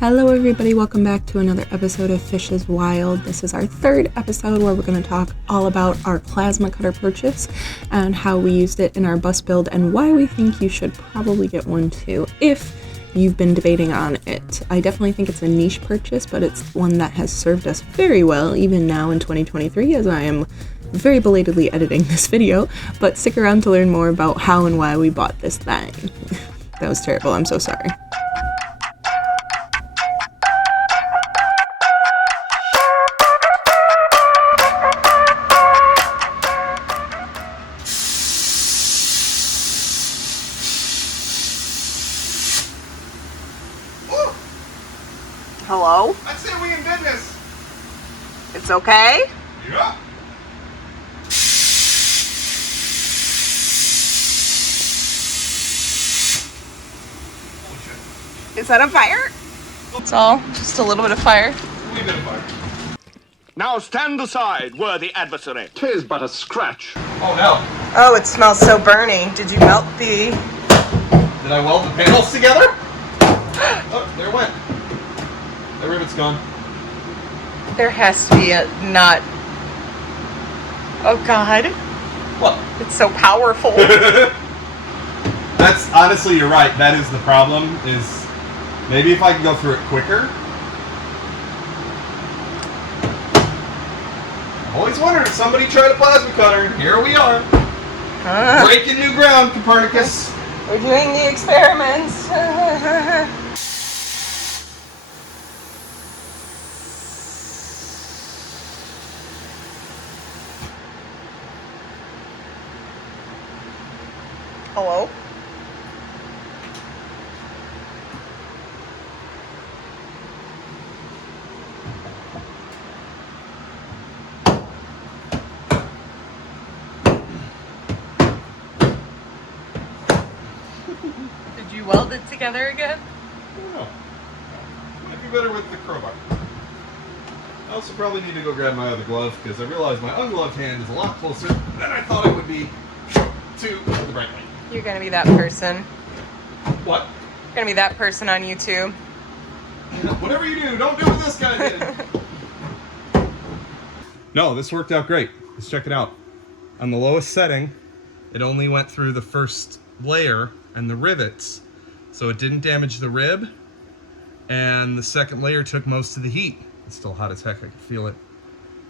Hello everybody, welcome back to another episode of Fish is Wild. This is our third episode where we're going to talk all about our plasma cutter purchase and how we used it in our bus build and why we think you should probably get one too if you've been debating on it. I definitely think it's a niche purchase, but it's one that has served us very well even now in 2023 as I am very belatedly editing this video, but stick around to learn more about how and why we bought this thing. That was terrible, I'm so sorry. Hello? I'd say we in business. It's okay? Yeah. Holy shit. Is that a fire? It's all just a little bit of fire. A wee bit of fire. Now stand aside, worthy adversary. 'Tis but a scratch. Oh no. Oh, it smells so burny. Did you melt the... Did I weld the panels together? Oh, there it went. The rivet's gone. There has to be a not... Oh God. What? It's so powerful. That's honestly, you're right. That is the problem. Is maybe if I can go through it quicker. I've always wondered if somebody tried a plasma cutter. Here we are, breaking new ground, Copernicus. We're doing the experiments. Hello? Did you weld it together again? No. Might be better with the crowbar. I also probably need to go grab my other glove because I realized my ungloved hand is a lot closer than I thought it would be to the bright light. You're gonna be that person. What? You're gonna be that person on YouTube. Whatever you do, don't do what this guy did. No, this worked out great. Let's check it out. On the lowest setting, it only went through the first layer and the rivets, so it didn't damage the rib, and the second layer took most of the heat. It's still hot as heck, I can feel it.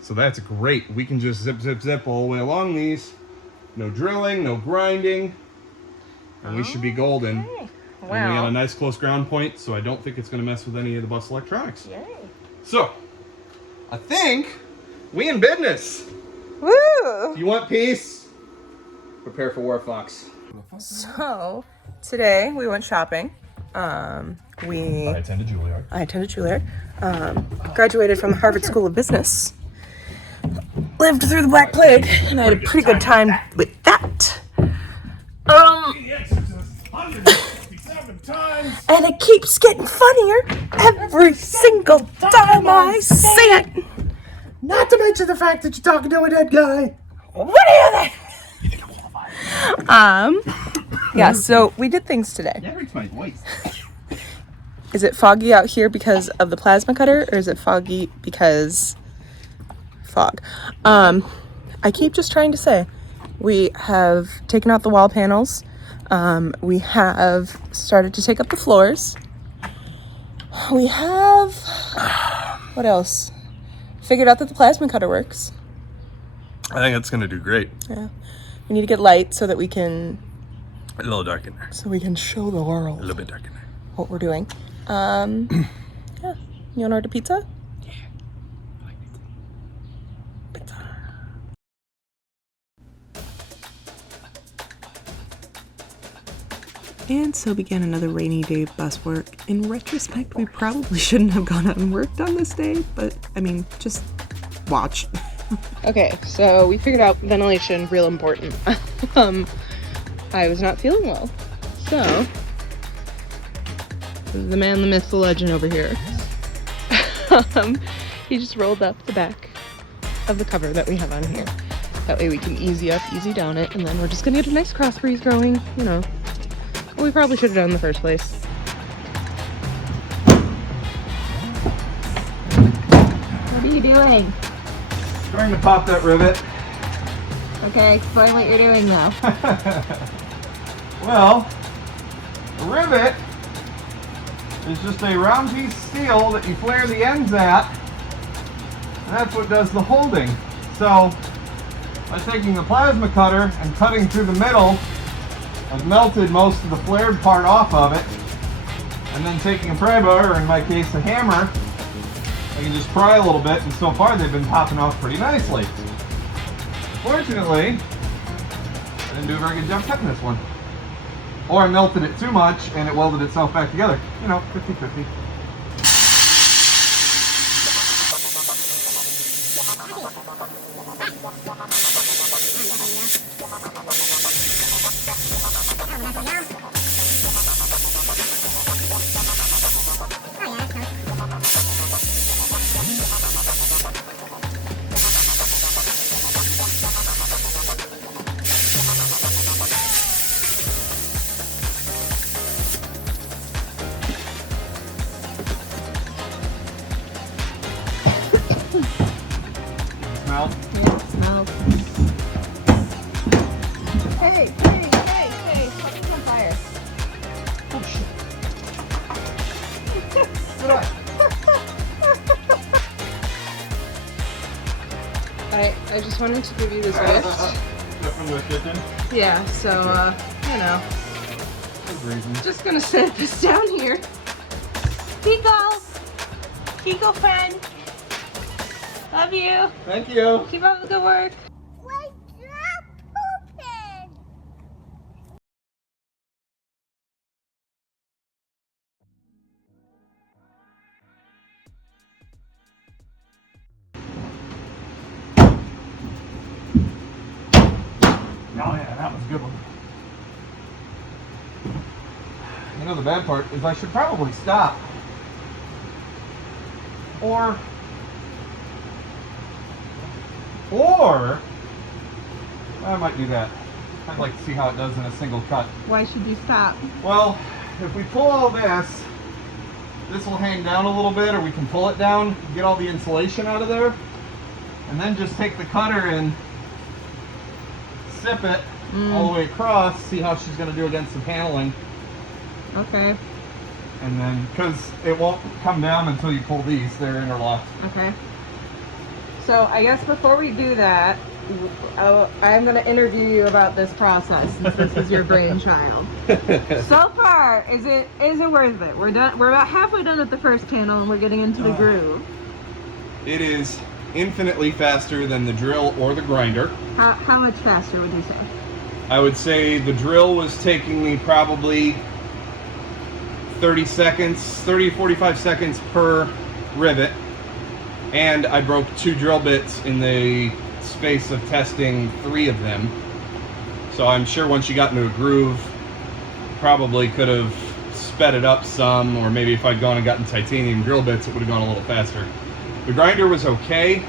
So that's great. We can just zip, zip, zip all the way along these. No drilling, no grinding, and we should be golden. Okay. Wow. And we got a nice close ground point, so I don't think it's going to mess with any of the bus electronics. Yay. So, I think we in business. Woo! You want peace? Prepare for war, Fox. So, today we went shopping. I attended Juilliard. I attended Juilliard. Graduated from the Harvard School of Business. Lived through the Black Plague, and I had a pretty good time with that. And it keeps getting funnier every single time I say it. Not to mention the fact that you're talking to a dead guy. What are you? Yeah, so we did things today. That hurts my voice. Is it foggy out here because of the plasma cutter, or is it foggy because fog? I keep just trying to say, we have taken out the wall panels. We have started to take up the floors. We have, what else? Figured out that the plasma cutter works. I think it's going to do great. Yeah. We need to get light so that we can, A little dark in there. so we can show the world A little bit dark in there. what we're doing. Yeah. You want to order pizza? Yeah. I like pizza. Pizza. And so began another rainy day of bus work. In retrospect, we probably shouldn't have gone out and worked on this day, but I mean, just watch. Okay, so we figured out ventilation, real important. I was not feeling well, so this is the man, the myth, the legend over here. He just rolled up the back of the cover that we have on here. That way we can easy up, easy down it, and then we're just gonna get a nice cross breeze going, you know. What we probably should have done in the first place. you doing? Trying to pop that rivet. Okay, explain what you're doing though. Well, a rivet is just a round piece of steel that you flare the ends at, and that's what does the holding. So, by taking the plasma cutter and cutting through the middle, I've melted most of the flared part off of it, and then taking a pry bar, or in my case a hammer, I can just pry a little bit, and so far they've been popping off pretty nicely. Fortunately, I didn't do a very good job cutting this one. Or I melted it too much and it welded itself back together. You know, 50-50. Smell? Yeah, it smells. Hey, something's on fire. Oh shit. I just wanted to give you this gift. From the kitchen? Yeah, so, you know, just gonna set this down here. Kiko friend. Love you. Thank you. Keep up the good work. Oh yeah, that was a good one. You know, the bad part is I should probably stop. Or I might do that. I'd like to see how it does in a single cut. Why should you stop? Well, if we pull all this, this will hang down a little bit, or we can pull it down, get all the insulation out of there, and then just take the cutter and sip it all the way across, see how she's going to do against the paneling. Okay. And then, because it won't come down until you pull these, they're interlocked. Okay. So I guess before we do that, I'm going to interview you about this process since this is your brainchild. So far, is it worth it? We're done. We're about halfway done with the first panel, and we're getting into the groove. It is infinitely faster than the drill or the grinder. How much faster would you say? I would say the drill was taking me probably 30 to 45 seconds per rivet, and I broke 2 drill bits in the space of testing 3 of them. So I'm sure once you got into a groove, probably could have sped it up some, or maybe if I'd gone and gotten titanium drill bits, it would have gone a little faster. The grinder was okay,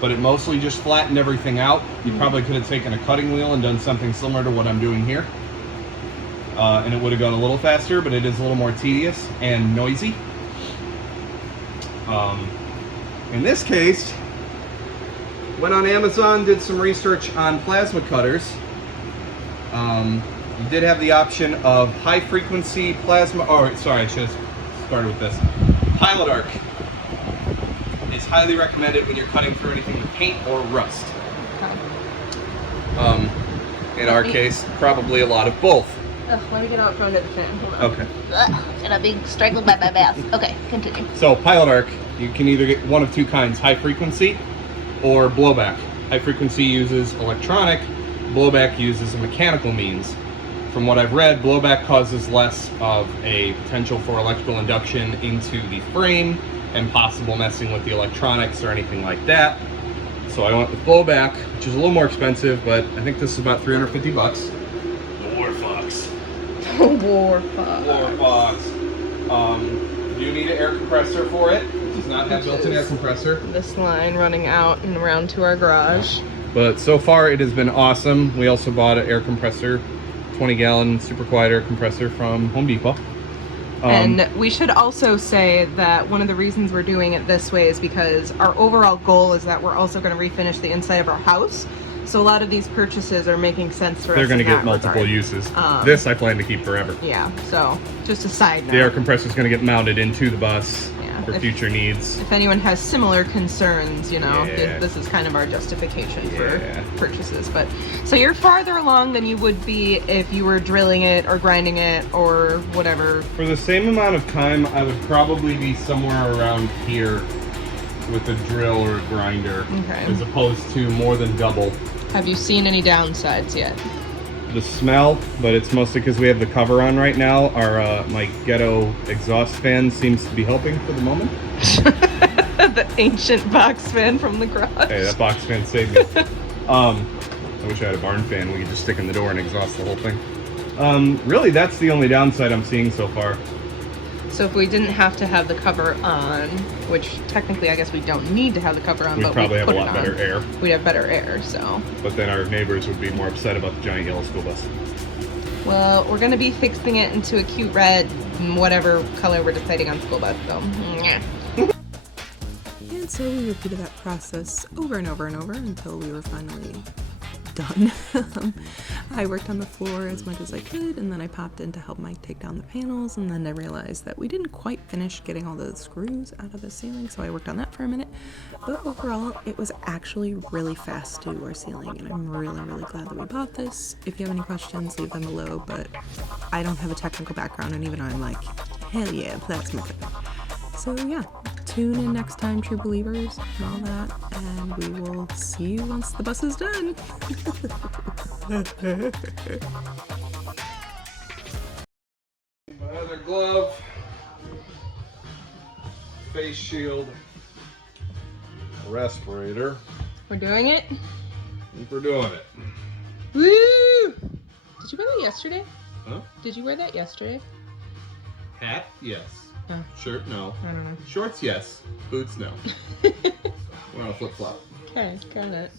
but it mostly just flattened everything out. You probably could have taken a cutting wheel and done something similar to what I'm doing here. And it would have gone a little faster, but it is a little more tedious and noisy. In this case, went on Amazon, did some research on plasma cutters. You did have the option of high frequency plasma, I should have started with this. Pilot arc is highly recommended when you're cutting through anything with paint or rust. In our case, probably a lot of both. Let me get out front of the fan. Hold on. Okay. Gonna be strangled by my bath. Okay, continue. So pilot arc, you can either get one of 2 kinds, high frequency or blowback. High frequency uses electronic, blowback uses a mechanical means. From what I've read, blowback causes less of a potential for electrical induction into the frame and possible messing with the electronics or anything like that. So I went with blowback, which is a little more expensive, but I think this is about 350 bucks. The War Fox. War Fox. War Fox. You need an air compressor for it. It does not have built-in air compressor. This line running out and around to our garage. But so far it has been awesome. We also bought an air compressor, 20-gallon super quiet air compressor from Home Depot. And we should also say that one of the reasons we're doing it this way is because our overall goal is that we're also going to refinish the inside of our house. So a lot of these purchases are making sense for us. They're going to in get that multiple regard. uses. This I plan to keep forever. Yeah, so just a side note. The air compressor is going to get mounted into the bus for future needs. If anyone has similar concerns, you know, Yeah. this is kind of our justification for purchases. But so you're farther along than you would be if you were drilling it or grinding it or whatever. For the same amount of time, I would probably be somewhere around here with a drill or a grinder, as opposed to more than double. Have you seen any downsides yet? The smell, but it's mostly because we have the cover on right now. Our my ghetto exhaust fan seems to be helping for the moment. The ancient box fan from the garage. Hey, that box fan saved me. I wish I had a barn fan we could just stick in the door and exhaust the whole thing. Really, that's the only downside I'm seeing so far. So if we didn't have to have the cover on, which technically I guess we don't need to have the cover on, We'd but probably we have put a it lot on, better air. We'd have better air, so. But then our neighbors would be more upset about the giant yellow school bus. Well, we're going to be fixing it into a cute red, whatever color we're deciding on school bus, so. And so we repeated that process over and over and over until we were finally done. I worked on the floor as much as I could, and then I popped in to help Mike take down the panels, and then I realized that we didn't quite finish getting all the screws out of the ceiling, so I worked on that for a minute. But overall, it was actually really fast to do our ceiling, and I'm really, really glad that we bought this. If you have any questions, leave them below, but I don't have a technical background, and even though I'm like, hell yeah, plasma cutter. So yeah, tune in next time, true believers, and all that, and we will see you once the bus is done. My other glove, face shield, respirator. We're doing it? I think we're doing it. Woo! Did you wear that yesterday? Huh? Did you wear that yesterday? Hat? Yes. Oh. Shirt? No. I don't know. Shorts? Yes. Boots? No. We're on a flip-flop. Okay, got it.